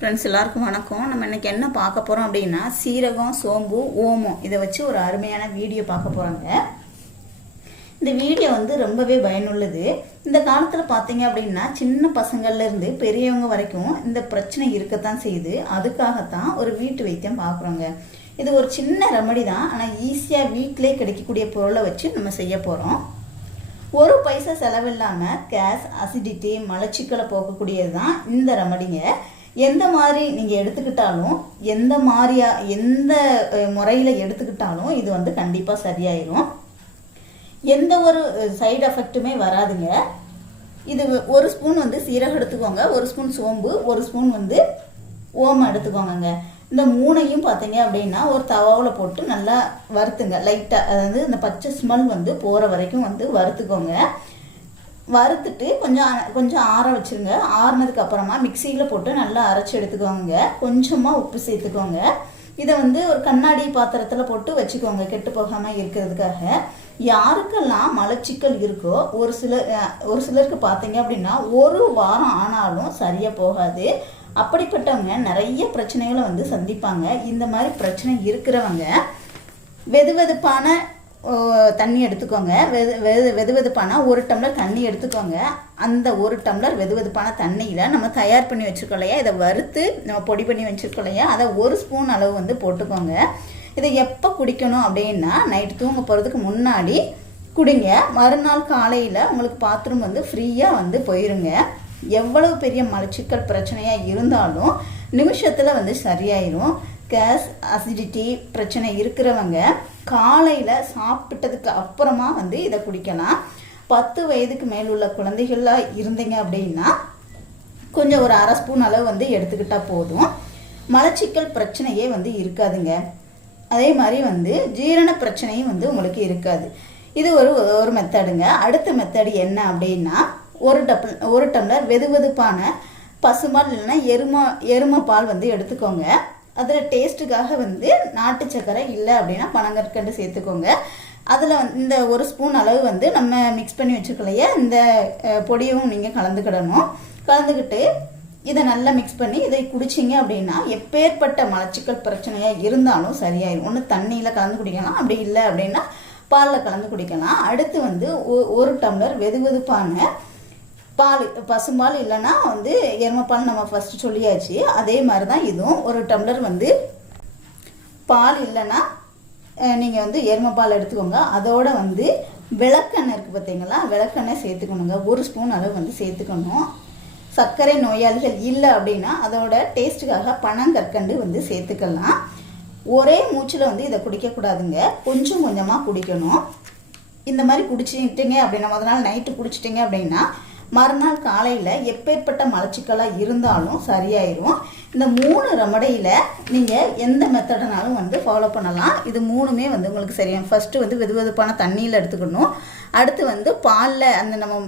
Friends எல்லாருக்கும் வணக்கம். நம்ம இன்னைக்கு என்ன பார்க்க போகிறோம் அப்படின்னா சீரகம் சோம்பு ஓமம். இதை வச்சு ஒரு அருமையான வீடியோ பார்க்க போகிறாங்க இந்த வீடியோ வந்து ரொம்பவே பயனுள்ளது. இந்த காலத்தில் பார்த்தீங்க அப்படின்னா சின்ன பசங்கள்லேருந்து பெரியவங்க வரைக்கும் இந்த பிரச்சனை இருக்கத்தான் செய்யுது. அதுக்காகத்தான் ஒரு வீட்டு வைத்தியம் பார்க்குறோங்க. இது ஒரு சின்ன ரெமடி தான். ஆனால் ஈஸியாக வீட்டிலே கிடைக்கக்கூடிய பொருளை வச்சு நம்ம செய்ய போகிறோம் ஒரு பைசா செலவில்லாமல் கேஸ் அசிடிட்டி மலச்சிக்கலை போக்கக்கூடியது தான் இந்த ரெமடிங்க எந்த மாதிரி நீங்கள் எடுத்துக்கிட்டாலும் எந்த மாதிரியா எந்த முறையில் எடுத்துக்கிட்டாலும் இது வந்து கண்டிப்பாக சரியாயிரும். எந்த ஒரு சைடு எஃபெக்ட்டுமே வராதுங்க. இது ஒரு ஸ்பூன் வந்து சீரகம் எடுத்துக்கோங்க ஒரு ஸ்பூன் சோம்பு ஒரு ஸ்பூன் வந்து ஓமம் எடுத்துக்கோங்கங்க. இந்த மூணையும் பார்த்தீங்க அப்படின்னா ஒரு தவாவில் போட்டு நல்லா வறுத்துங்க. லைட்டாக அதாவது இந்த பச்சை ஸ்மெல் வந்து போகிற வரைக்கும் வந்து வறுத்துக்கோங்க. வறுத்துட்டு கொஞ்சம் கொஞ்சம் ஆற வச்சிருங்க. ஆறுனதுக்கு அப்புறமா மிக்சியில் போட்டு நல்லா அரைச்சி எடுத்துக்கோங்க. கொஞ்சமாக உப்பு சேர்த்துக்கோங்க. இதை வந்து ஒரு கண்ணாடி பாத்திரத்தில் போட்டு வச்சுக்கோங்க கெட்டு போகாமல் இருக்கிறதுக்காக. யாருக்கெல்லாம் மலச்சிக்கல் இருக்கோ ஒரு சிலர் ஒரு சிலருக்கு பார்த்தீங்க அப்படின்னா ஒரு வாரம் ஆனாலும் சரியாக போகாது. அப்படிப்பட்டவங்க நிறைய பிரச்சனைகளை வந்து சந்திப்பாங்க. இந்த மாதிரி பிரச்சனை இருக்கிறவங்க வெது வெதுப்பான தண்ணி எடுத்துக்கோங்க. வெது வெது வெது வெதுப்பான ஒரு டம்ளர் தண்ணி எடுத்துக்கோங்க. அந்த ஒரு டம்ளர் வெது வெதுப்பான தண்ணியில் நம்ம தயார் பண்ணி வச்சுருக்கோம் இல்லையா? இதை வறுத்து நம்ம பொடி பண்ணி வச்சுருக்கோம் இல்லையா? அதை ஒரு ஸ்பூன் அளவு வந்து போட்டுக்கோங்க. இதை எப்போ குடிக்கணும் அப்படின்னா நைட்டு தூங்க போகிறதுக்கு முன்னாடி குடிங்க. மறுநாள் காலையில் உங்களுக்கு பாத்ரூம் வந்து ஃப்ரீயாக வந்து போயிருங்க. எவ்வளவு பெரிய மலச்சிக்கல் பிரச்சனையாக இருந்தாலும் நிமிஷத்தில் வந்து சரியாயிரும். கேஸ் அசிடிட்டி பிரச்சனை இருக்கிறவங்க காலையில் சாப்பிட்டதுக்கு அப்புறமா வந்து இதை குடிக்கலாம். பத்து வயதுக்கு மேல் உள்ள குழந்தைகளாக இருந்தீங்க அப்படின்னா கொஞ்சம் ஒரு அரை ஸ்பூன் அளவு வந்து எடுத்துக்கிட்டால் போதும். மலச்சிக்கல் பிரச்சனையே வந்து இருக்காதுங்க. அதே மாதிரி வந்து ஜீரண பிரச்சனையும் வந்து உங்களுக்கு இருக்காது. இது ஒரு ஒரு மெத்தடுங்க. அடுத்த மெத்தடு என்ன அப்படின்னா ஒரு டப்ள ஒரு டம்ளர் வெது வெதுப்பான பசுமால் இல்லைன்னா எரும எருமை பால் வந்து எடுத்துக்கோங்க. அதில் டேஸ்ட்டுக்காக வந்து நாட்டு சர்க்கரை இல்லை அப்படின்னா பனங்கற்கண்டு சேர்த்துக்கோங்க. அதில் இந்த ஒரு ஸ்பூன் அளவு வந்து நம்ம மிக்ஸ் பண்ணி வச்சுக்கலையே இந்த பொடியும் நீங்கள் கலந்துக்கிடணும். கலந்துக்கிட்டு இதை நல்லா மிக்ஸ் பண்ணி இதை குடிச்சிங்க அப்படின்னா எப்பேற்பட்ட மலச்சிக்கல் பிரச்சனையாக இருந்தாலும் சரியாயிடும் ஒன்று தண்ணியில் கலந்து குடிக்கலாம் அப்படி இல்லை அப்படின்னா பாலில் கலந்து குடிக்கலாம். அடுத்து வந்து ஒ- ஒரு டம்ளர் வெது வெதுப்பான பால் பசும்பால் இல்லைன்னா வந்து எருமைப்பால் நம்ம ஃபஸ்ட்டு சொல்லியாச்சு. அதே மாதிரி தான் இதுவும். ஒரு டம்ளர் வந்து பால் இல்லைன்னா நீங்கள் வந்து எருமைப்பால் எடுத்துக்கோங்க. அதோட வந்து விளக்கெண்ணெய் இருக்குது பார்த்தீங்களா? விளக்கெண்ணெய் சேர்த்துக்கணுங்க. ஒரு ஸ்பூன் அளவு வந்து சேர்த்துக்கணும். சர்க்கரை நோயாளிகள் இல்லை அப்படின்னா அதோட டேஸ்ட்டுக்காக பனங்கற்கண்டு வந்து சேர்த்துக்கலாம். ஒரே மூச்சில் வந்து இதை குடிக்கக்கூடாதுங்க. கொஞ்சம் கொஞ்சமாக குடிக்கணும். இந்த மாதிரி குடிச்சிட்டிங்க அப்படின்னா முதல் நாள் நைட்டு குடிச்சிட்டிங்க அப்படின்னா மறுநாள் காலையில் எப்பேற்பட்ட மலச்சிக்கலாக இருந்தாலும் சரியாயிரும். இந்த மூணு ரெமடியில் நீங்கள் எந்த மெத்தடனாலும் வந்து ஃபாலோ பண்ணலாம். இது மூணுமே வந்து உங்களுக்கு சரியாகும். ஃபஸ்ட்டு வந்து வெது வெதுப்பான தண்ணியில் எடுத்துக்கணும். அடுத்து வந்து பாலில் அந்த நம்ம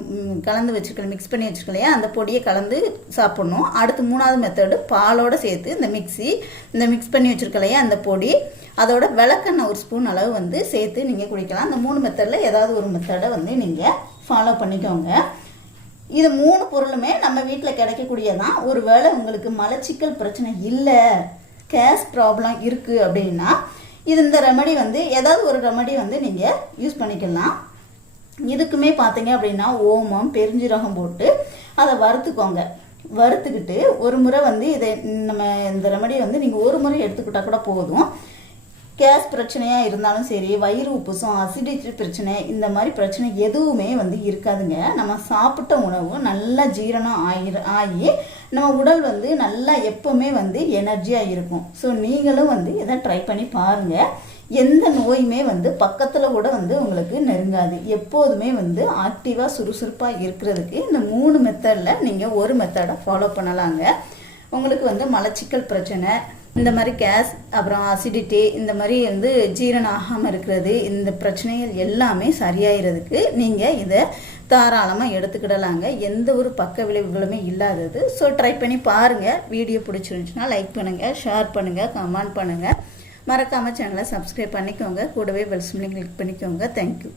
கலந்து வச்சுருக்கோம் மிக்ஸ் பண்ணி வச்சுருக்கோம் இல்லையா அந்த பொடியை கலந்து சாப்பிட்ணும். அடுத்து மூணாவது மெத்தடு பாலோடு சேர்த்து இந்த மிக்ஸி இந்த மிக்ஸ் பண்ணி வச்சுருக்கோம் இல்லையா அந்த பொடி அதோட விளக்கெண்ணெய் ஒரு ஸ்பூன் அளவு வந்து சேர்த்து நீங்கள் குடிக்கலாம். அந்த மூணு மெத்தடில் ஏதாவது ஒரு மெத்தடை வந்து நீங்கள் ஃபாலோ பண்ணிக்கோங்க. இது மூணு பொருளுமே நம்ம வீட்டில் கிடைக்கக்கூடியதான். ஒருவேளை உங்களுக்கு மலச்சிக்கல் பிரச்சனை இல்லை கேஸ் ப்ராப்ளம் இருக்குது அப்படின்னா இது இந்த ரெமடி வந்து ஏதாவது ஒரு ரெமடி வந்து நீங்கள் யூஸ் பண்ணிக்கலாம். இதுக்குமே பார்த்தீங்க அப்படின்னா ஓமம் பெருஞ்சீரகம் போட்டு அதை வறுத்துக்கோங்க. வறுத்துக்கிட்டு ஒரு முறை வந்து இதை நம்ம இந்த ரெமடியை வந்து நீங்கள் ஒரு முறை எடுத்துக்கிட்டால் கூட போதும். கேஸ் பிரச்சனையாக இருந்தாலும் சரி வயிறு உப்புசம் அசிடிட்டி பிரச்சனை இந்த மாதிரி பிரச்சனை எதுவுமே வந்து இருக்காதுங்க. நம்ம சாப்பிட்ட உணவு நல்லா ஜீரணம் ஆகிரு ஆகி நம்ம உடல் வந்து நல்லா எப்போவுமே வந்து எனர்ஜியாக இருக்கும். ஸோ நீங்களும் வந்து இதை ட்ரை பண்ணி பாருங்கள் எந்த நோயுமே வந்து பக்கத்தில் கூட வந்து உங்களுக்கு நெருங்காது. எப்போதுமே வந்து ஆக்டிவாக சுறுசுறுப்பாக இருக்கிறதுக்கு இந்த மூணு மெத்தடில் நீங்கள் ஒரு மெத்தடை ஃபாலோ பண்ணலாங்க. உங்களுக்கு வந்து மலச்சிக்கல் பிரச்சனை இந்த மாதிரி கேஸ் அப்புறம் அசிடிட்டி இந்த மாதிரி வந்து ஜீரணம் ஆகாமல் இருக்கிறது இந்த பிரச்சனைகள் எல்லாமே சரியாயிறதுக்கு நீங்கள் இதை தாராளமாக எடுத்துக்கிடலாங்க. எந்த ஒரு பக்க விளைவுகளுமே இல்லாதது. ஸோ ட்ரை பண்ணி பாருங்கள் வீடியோ பிடிச்சிருந்துச்சுன்னா லைக் பண்ணுங்கள் ஷேர் பண்ணுங்கள் கமெண்ட் பண்ணுங்கள் மறக்காமல் சேனலை சப்ஸ்கிரைப் பண்ணிக்கோங்க. கூடவே பெல் சிம்லையும் கிளிக் பண்ணிக்கோங்க. Thank you